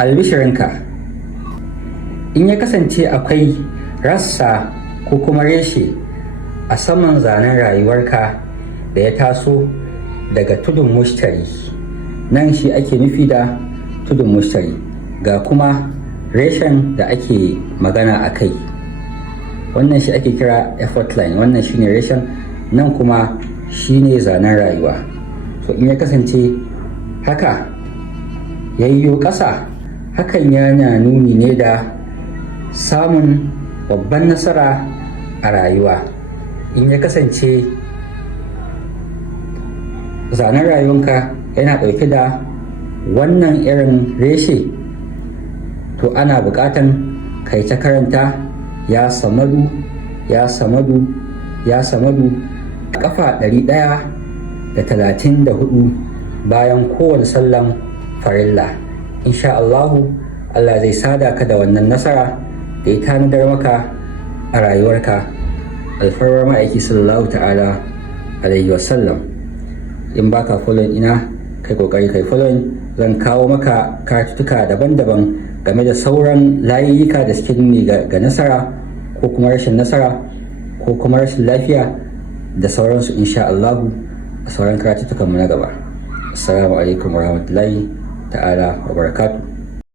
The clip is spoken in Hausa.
albishirinka, in ya kasance akwai rassa ko kuma reshe a saman zanen rayuwarka da ya taso daga tudun mushtari, nan shi ake nufi da tudun mushtari, ga kuma reshen da ake magana a kai, wannan shi ake kira effort line, wannan shine reshen, nan kuma shine zanen rayuwa. So in ya kasance haka yayyo ƙasa, hakan yana nuni ne da samun babban nasara a rayuwa. In ya kasance zanen rayuwanka yana ɗauke da wannan irin reshe, to ana buƙatan kai ta karanta ya samadu ya samadu ya samadu ƙafa 134 bayan kowane sallan farilla. Insha Allahu Allah zai sada ka da wannan nasara da ya tanadar maka a rayuwarka, alfarwar ma'aiki sallallahu ta'ala alaihi wasallam. In baka following ina, kai kokari kai following, zan kawo maka karatuka daban-daban game da sauran layuka da suke nuni ga nasara ko kuma rashin nasara ko kuma rashin lafiya da sauransu, insha Allahu a sauran karatutukan mu na gaba. Assalamu alaikum warahmatullahi ta'ala wa barakatuh.